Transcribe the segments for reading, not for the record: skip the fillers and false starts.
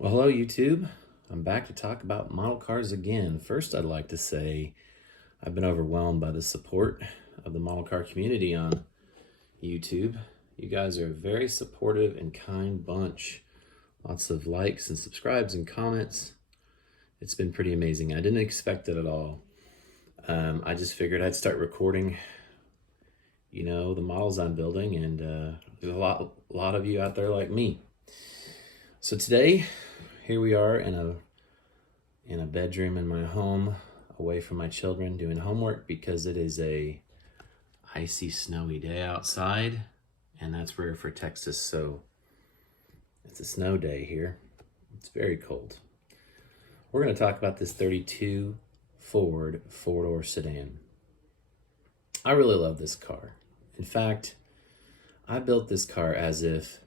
Well, hello YouTube. I'm back to talk about model cars again. First, I'd like to say I've been overwhelmed by the support of the model car community on YouTube. You guys are a very supportive and kind bunch. Lots of likes and subscribes and comments. It's been pretty amazing. I didn't expect it at all. I just figured I'd start recording, the models I'm building, and there's a lot of you out there like me. So today, here we are in a bedroom in my home, away from my children, doing homework because it is a icy, snowy day outside, and that's rare for Texas. So it's a snow day here. It's very cold. We're going to talk about this 32 Ford four-door sedan. I really love this car. In fact, I built this car as if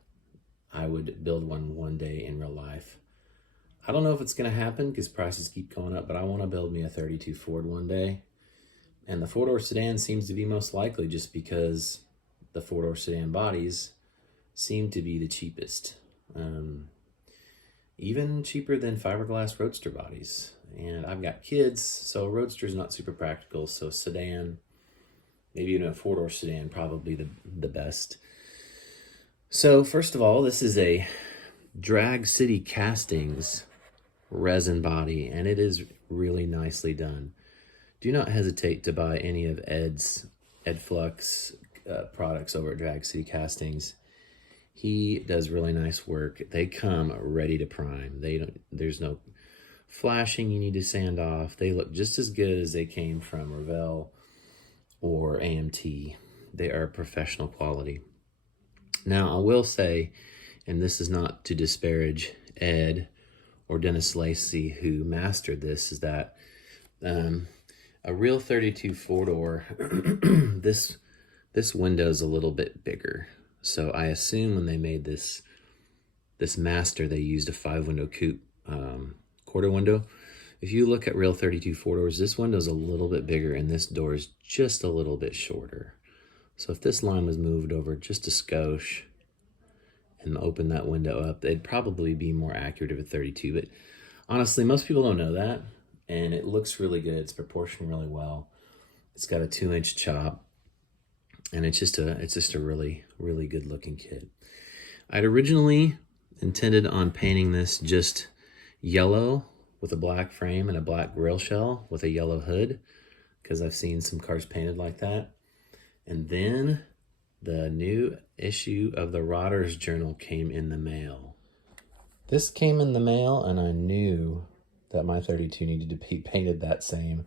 I would build one day in real life. I don't know if it's going to happen because prices keep going up, but I want to build me a 32 Ford one day. And the four-door sedan seems to be most likely just because the four-door sedan bodies seem to be the cheapest. Even cheaper than fiberglass Roadster bodies. And I've got kids, so Roadster is not super practical, so sedan, maybe even a four-door sedan, probably the best. So first of all, this is a Drag City Castings resin body, and it is really nicely done. Do not hesitate to buy any of Ed Flux products over at Drag City Castings. He does really nice work. They come ready to prime. There's no flashing you need to sand off. They look just as good as they came from Revell or AMT. They are professional quality. Now, I will say, and this is not to disparage Ed or Dennis Lacey, who mastered this, is that a real 32 four-door, this window is a little bit bigger. So I assume when they made this master, they used a 5-window coupe quarter window. If you look at real 32 four-doors, this window is a little bit bigger, and this door is just a little bit shorter. So if this line was moved over just a skosh and open that window up, they'd probably be more accurate of a 32. But honestly, most people don't know that, and it looks really good. It's proportioned really well. It's got a 2-inch chop, and it's just a really, really good looking kit. I'd originally intended on painting this just yellow with a black frame and a black grill shell with a yellow hood, because I've seen some cars painted like that. And then the new issue of the Rodder's Journal came in the mail. This came in the mail, and I knew that my 32 needed to be painted that same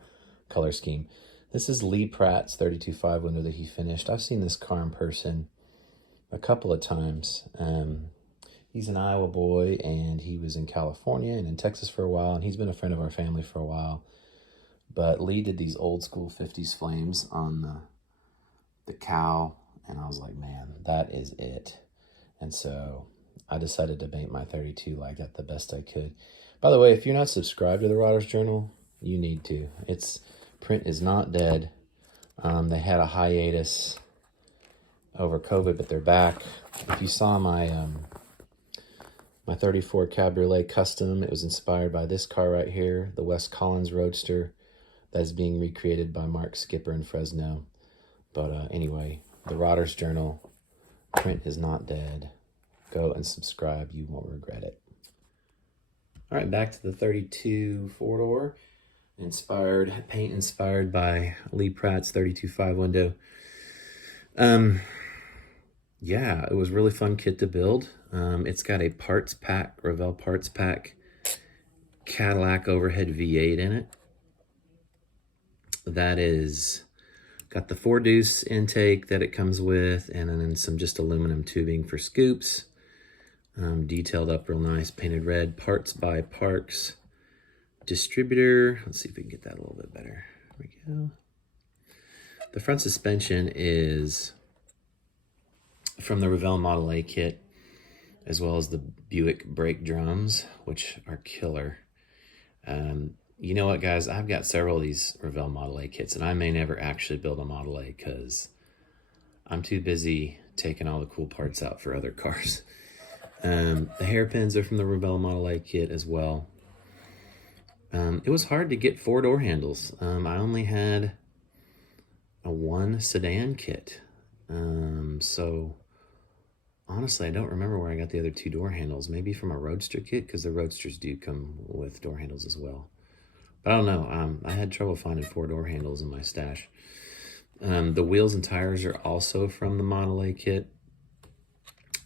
color scheme. This is Lee Pratt's 32 5-window that he finished. I've seen this car in person a couple of times. He's an Iowa boy, and he was in California and in Texas for a while, and he's been a friend of our family for a while. But Lee did these old school 50s flames on the cow, and I was like, man, that is it. And so I decided to paint my 32 like that the best I could. By the way, if you're not subscribed to the Rodder's Journal, you need to. Its print is not dead. They had a hiatus over COVID, but they're back. If you saw my 34 Cabriolet Custom, it was inspired by this car right here, the West Collins Roadster, that's being recreated by Mark Skipper in Fresno. But anyway, the Rodder's Journal print is not dead. Go and subscribe. You won't regret it. All right, back to the 32 four-door. Paint inspired by Lee Pratt's 32 5-window. Yeah, it was a really fun kit to build. It's got a parts pack, Revell parts pack, Cadillac overhead V8 in it. That is got the 4-deuce intake that it comes with, and then some just aluminum tubing for scoops. Detailed up real nice, painted red. Parts by Parks distributor. Let's see if we can get that a little bit better. There we go. The front suspension is from the Revell Model A kit, as well as the Buick brake drums, which are killer. You know what, guys? I've got several of these Revell Model A kits, and I may never actually build a Model A because I'm too busy taking all the cool parts out for other cars. The hairpins are from the Revell Model A kit as well. It was hard to get 4-door handles. I only had a 1 sedan kit. So honestly, I don't remember where I got the other 2 door handles. Maybe from a Roadster kit, because the Roadsters do come with door handles as well. But I don't know. I had trouble finding 4-door handles in my stash. The wheels and tires are also from the Model A kit.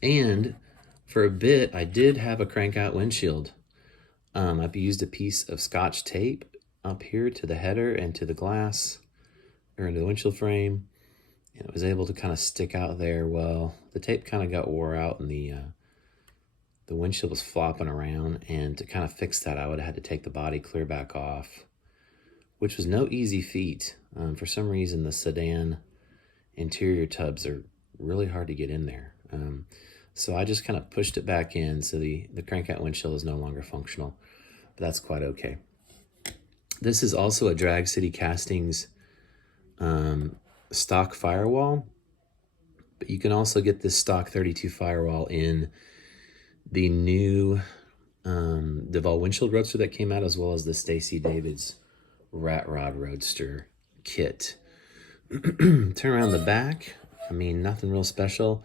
And for a bit, I did have a crank-out windshield. I've used a piece of Scotch tape up here to the header and to the glass, or into the windshield frame, and it was able to kind of stick out there. Well, the tape kind of got wore out, and the windshield was flopping around, and to kind of fix that, I would have had to take the body clear back off, which was no easy feat. For some reason, the sedan interior tubs are really hard to get in there. So I just kind of pushed it back in, so the crank-out windshield is no longer functional, but that's quite okay. This is also a Drag City Castings stock firewall, but you can also get this stock 32 firewall in the new DeVaul windshield roadster that came out, as well as the Stacy David's Rat Rod Roadster kit. Turn around the back. I mean, nothing real special.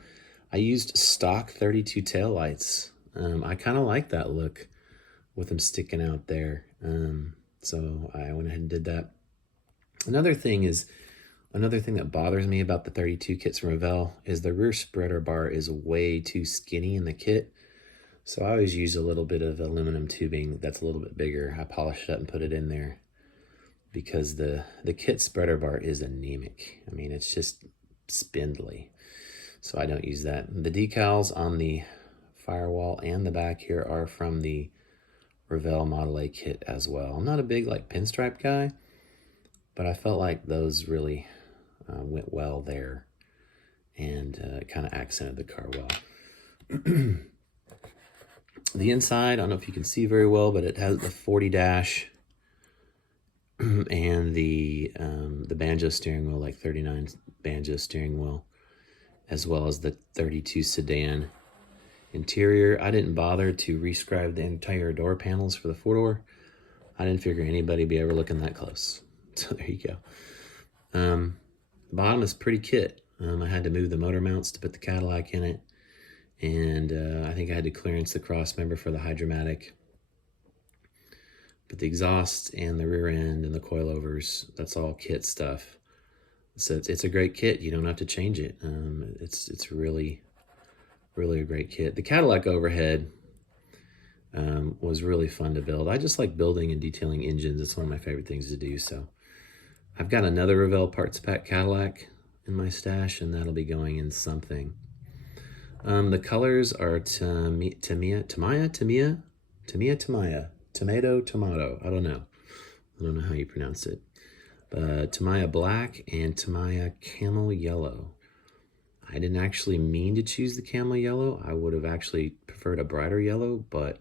I used stock 32 taillights. I kind of like that look with them sticking out there. So I went ahead and did that. Another thing that bothers me about the 32 kits from Revell is the rear spreader bar is way too skinny in the kit. So I always use a little bit of aluminum tubing that's a little bit bigger. I polish it up and put it in there because the kit spreader bar is anemic. I mean, it's just spindly. So I don't use that. The decals on the firewall and the back here are from the Revell Model A kit as well. I'm not a big pinstripe guy, but I felt like those really went well there, and kind of accented the car well. The inside, I don't know if you can see very well, but it has the 40 dash and the banjo steering wheel, 39 banjo steering wheel, as well as the 32 sedan. Interior, I didn't bother to rescribe the entire door panels for the 4-door. I didn't figure anybody would be ever looking that close. So there you go. Bottom is pretty kit. I had to move the motor mounts to put the Cadillac in it. And I think I had to clearance the cross member for the Hydromatic. But the exhaust and the rear end and the coilovers, that's all kit stuff. So it's a great kit. You don't have to change it. It's really, really a great kit. The Cadillac overhead was really fun to build. I just like building and detailing engines. It's one of my favorite things to do. So I've got another Revell Parts Pack Cadillac in my stash, and that'll be going in something. The colors are Tamiya, tomato. I don't know how you pronounce it. Tamiya black and Tamiya camel yellow. I didn't actually mean to choose the camel yellow. I would have actually preferred a brighter yellow, but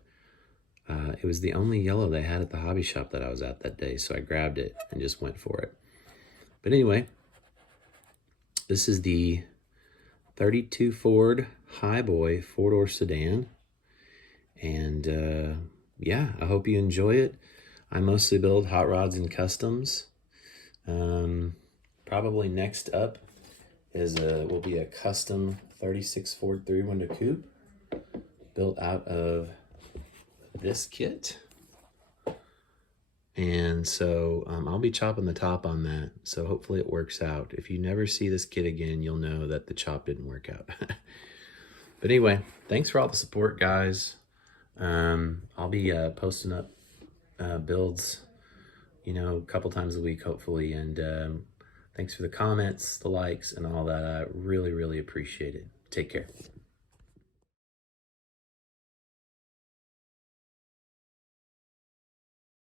it was the only yellow they had at the hobby shop that I was at that day, so I grabbed it and just went for it. But anyway, this is the 32 Ford Highboy 4-door sedan, and yeah, I hope you enjoy it. I mostly build hot rods and customs. Probably next up will be a custom 36 Ford 3-window coupe built out of this kit. And so I'll be chopping the top on that, so hopefully it works out. If you never see this kit again, you'll know that the chop didn't work out. But anyway, thanks for all the support, guys. I'll be posting up builds, a couple times a week, hopefully. And thanks for the comments, the likes, and all that. I really, really appreciate it. Take care.